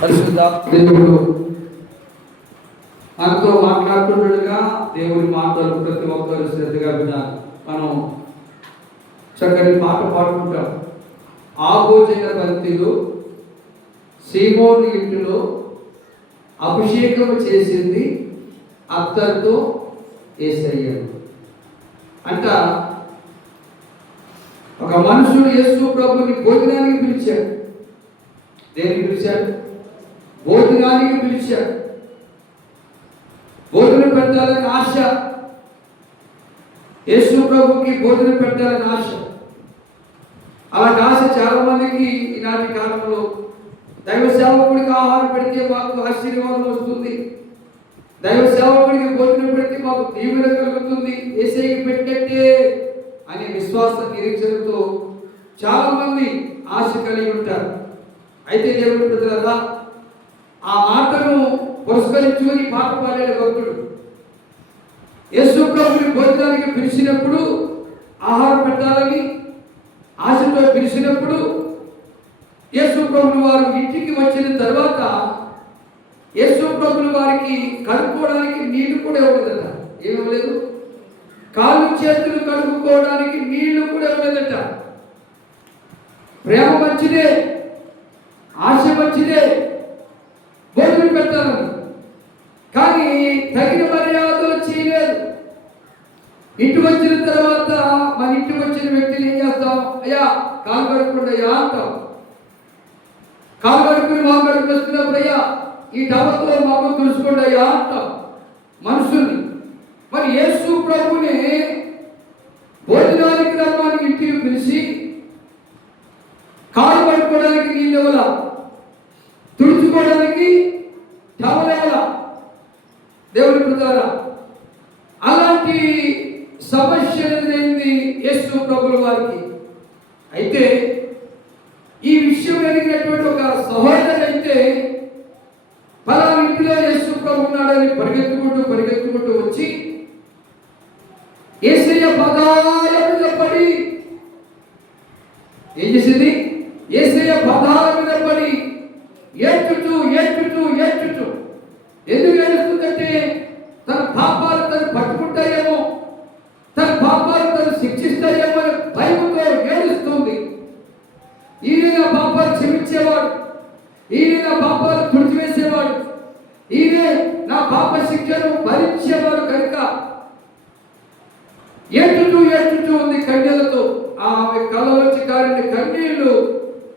పరిశుద్ధ దేవుడు మనతో మాట్లాడుతుండగా దేవుని మాటలు ప్రతి ఒక్కరు శ్రద్ధగా వినాలి. మనం చక్కని పాట పాడుకుంటాం. ఆ భోజన పంక్తిలో సీమోను ఇంటిలో అభిషేకం చేసింది అత్తరుతో యేసయ్య అంట. ఒక మనుషుడు యేసు ప్రభుని భోజనానికి పిలిచాడు. దేనికి పిలిచాడు? భోజనానికి పిలిచాడు. భోజనం పెట్టాలని ఆశ, యేసు ప్రభుకి భోజనం పెట్టాలని ఆశ. అలాంటి ఆశ చాలా మందికి ఈనాటి కాలంలో. దైవ సేవకుడికి ఆహారం పెడితే మాకు ఆశీర్వాదం వస్తుంది, దైవ సేవకుడికి భోజనం పెడితే మాకు దీవెన కలుగుతుంది, యేసయ్యకి పెట్టే అనే విశ్వాస నిరీక్షణతో చాలా మంది ఆశ కలిగి ఉంటారు. అయితే దేవుని ప్రజలారా, ఆ మాటను పురస్కరించుకొని పాట పాడాడు భక్తుడు. యేసు ప్రభుని భోజనానికి పిలిచినప్పుడు, ఆహారం పెట్టాలని ఆశతో పిలిచినప్పుడు, యేసు ప్రభుని వారు ఇంటికి వచ్చిన తర్వాత యేసు ప్రభుని వారికి కడుక్కోవడానికి నీళ్లు కూడా ఇవ్వలేదట. ఏమివ్వలేదు? కాళ్ళు చేతులు కడుక్కోవడానికి నీళ్లు కూడా ఇవ్వలేదట. ప్రేమ మంచిదే, ఆశ మంచిదే, భోజనం పెట్టాలని, కానీ తగిన మర్యాదలు చేయలేదు. ఇంటికి వచ్చిన తర్వాత మన ఇంటికి వచ్చిన వ్యక్తిని ఏం చేస్తాం? అయ్యా కాలు కడుక్కోండి అయ్యా అంటాం. కాలు కడుక్కుని మా కడుపు వస్తున్నప్పుడు అయ్యా ఈ టవల్తో మాకు తుడుచుకోండి అయ్యా అంటాం మనుషుల్ని. మరి యేసు ప్రభుని భోజనానికి రమ్మని ఇంటికి పిలిచి కాలు కడుక్కోవడానికి నీళ్ళు ఇవ్వాల, తుడుచుకోవడానికి టవల్ ఇవ్వాల. దేవుని ప్రజలారా, అలాంటి సమస్య ఏంది యేసు ప్రభుల వారికి. అయితే ఈ విషయం జరిగినటువంటి ఒక సహోదరు అయితే పలానా ఇంటిలో యేసు ప్రభు ఉన్నాడని పరిగెత్తుకుంటూ వచ్చి యేసయ్య పాదాల మీద పడి ఏం చేసింది? యేసయ్య పాదాల మీద పడి ఏడ్చుచూ ఎందుకు ఏడుస్తుందంటే తన పాపాలు తను పట్టుకుంటాయేమో, తన పాపాలు తను శిక్షిస్తాయేమో అని భయంతో ఏడుస్తుంది. ఈయన నా పాపాలు క్షమించేవాడు, ఈయన నా పాపాలు తుడిచివేసేవాడు, ఈయన నా పాప శిక్షను భరించేవాడు కనుక ఏడ్చుచూ ఉంది కన్యలతో. ఆమె కళ్ళలోంచి కారిన కన్నీళ్లు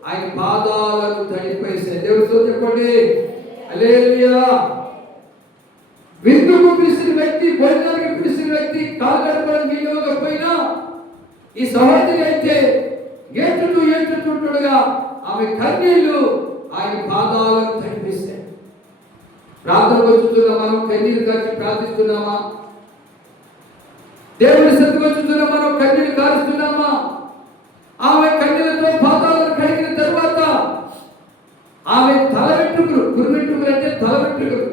ఆయన పాదాలను తడిపేసే. దేవుడితో చెప్పండి హల్లెలూయా. విందుకు పిలిచిన వ్యక్తి, భోజనానికి పిలిచిన వ్యక్తి కాలు కడుక్కోవడానికి నీళ్ళు ఇవ్వకపోయినా ఈ సహోదరి అయితే ఏడ్చుతుండగా ఆమె కన్నీళ్లు ఆయన పాదాలను తడిపిస్తాయి. ప్రార్థనకు వచ్చుతున్నా మనం కన్నీరు కాచి ప్రార్థిస్తున్నామా? దేవుని సన్నిధికి వచ్చుతున్నా మనం కన్నీరు కారుస్తున్నామా? ఆమె కన్నీళ్లతో పాదాలను కడిగిన తర్వాత ఆమె తల వెంట్రుకలు, గురు వెంట్రుకలు అంటే తల వెంట్రుకలు,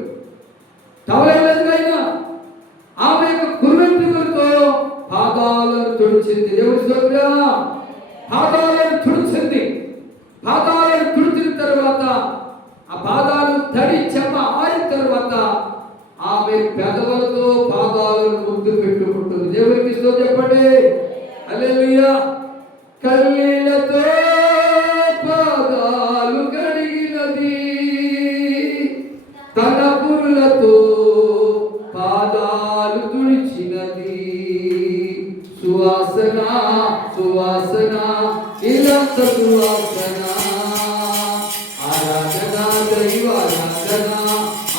టవలైనా ఆమె గురు వెంట్రుకలతో పాదాలను తుడిచింది. దేవుడి స్తోత్రం. పాదాలను తుడిచింది. పాదాలను తుడిచిన తర్వాత ఆ పాదాలు తడి చెమ్మ ఆరిన తర్వాత ఆమె పెదవులతో పాదాలను ముద్దు పెట్టుకుంటుంది. దేవుడికి స్తోత్రం చెప్పండి హల్లెలూయా. కన్నీళ్లతో పాదాలు కడిగినది, తన పురులతో పాదాలు తుడిచినది. సువాసన ఇలాంత సువాసన, ఆరాధన దైవారాధన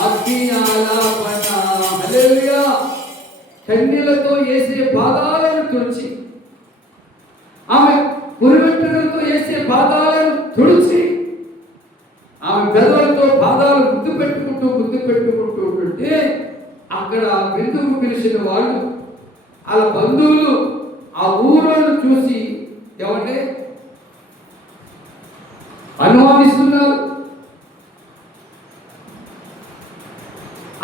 అగ్ని ఆలాపన. హల్లెలూయా. కన్నీళ్లతో యేసే పాదాలను తుడిచి, ఆమె పురువెంట్రుకలతో యేసే పాదాలను తుడిచి, ఆమె పెదవులతో పాదాలు ముద్దు పెట్టుకుంటూ ఉంటే అక్కడ విందుకు పిలిచిన వాళ్ళు, వాళ్ళ బంధువులు, ఆ ఊరోళ్ళు చూసి ఏమంటే అనుమానిస్తున్నారు.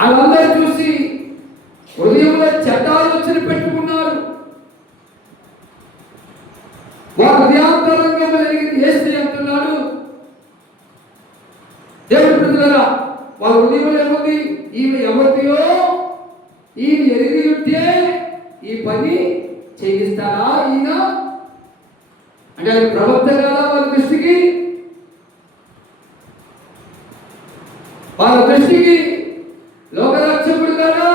వాళ్ళందరూ చూసి హృదయంలో చెడ్డ ఆలోచన పెట్టుకున్నారు. వారు హృదయాంతరంగంలో యేసయ్య అంటున్నాడు, దేవుడు పిల్లరా, వాళ్ళ హృదయంలో ఏముంది? ఈమె ఎవరియో ఈమె ఎరిగి ఉంటే ఈ పని చేయిస్తారా ఈయన? అంటే ఆయన ప్రవక్త కదా వాళ్ళ దృష్టికి, లోకరక్షకుడు కదా.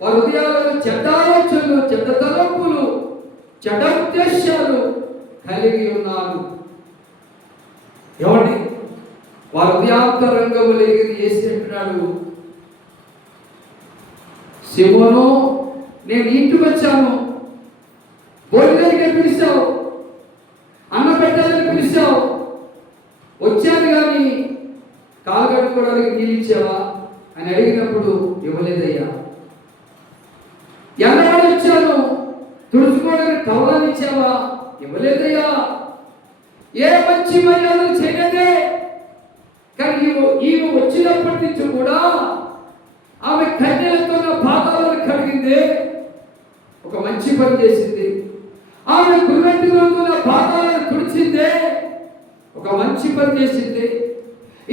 వారి హృదయాలలో చెడ్డ ఆలోచనలు, చెడ్డ తలంపులు, చెడ్డ ఉద్దేశాలు కలిగి ఉన్నారు. ఏమండి? వారి హృదయాంతరంగంలో యేసు అంటున్నాడు, సిమోను, నేను ఇంటికి వచ్చాను, భోజనానికి పిలిచావు, అన్న పెట్టాలని పిలిచావు, వచ్చాను కానీ కాలు కట్టుకోవడానికి నీళ్ళు ఇచ్చావా అని అడిగినప్పుడు ఇవ్వలేదయ్యా. ఎన్నడూ ఇచ్చాను, తుడుచుకోవడానికి టవలాన్ని ఇచ్చావా? ఇవ్వలేదయ్యా. ఏ మంచి మర్యాదలు చేయలేదే. కానీ ఈమె వచ్చినప్పటి నుంచి కూడా ఆమె కన్యలతో నా పాదాలను కడిగింది, ఒక మంచి పని చేసింది. ఆమె గురువెట్టులతో నా పాదాలను తుడిచిందే, ఒక మంచి పని చేసింది.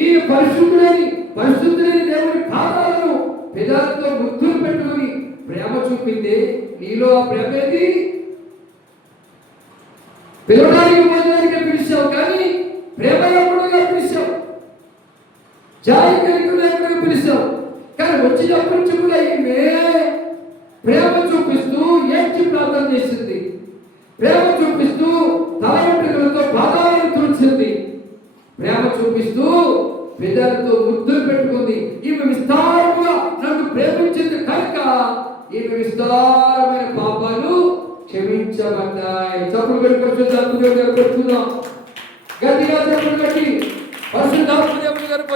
ఈ పరిశుద్ధుడైన దేవుడి పాదాలను పెదాలతో ముద్దులు పెట్టుకుని ప్రేమ చూపింది. నీలో ఆ ప్రేమ ఏది? పిలవడానికి భోజనానికి పిలిచావు కానీ ప్రేమ లేకుండా పిలిచావు, జాయి కలిగి పిలిచావు. కానీ వచ్చినప్పటి నుంచి కూడా ఈమె ప్రేమ చూపిస్తూ ఏడ్చి ప్రార్థన చేసింది, ప్రేమ చూపిస్తూ తల వెంట్రుకలతో పాదాలను తుడిచింది, ప్రేమ చూపిస్తూ పెదాలతో ముద్దులు పెట్టుకుంది. ఈమె విస్తారంగా నన్ను ప్రేమించింది కనుక ఈమె విస్తారమైన పాపాలు క్షమించబడ్డాయి. చప్పుడు పెట్టుకుంటున్నాం, గట్టిగా చప్పుడు కట్టి పరిశుద్ధాత్మ దేవుని గారు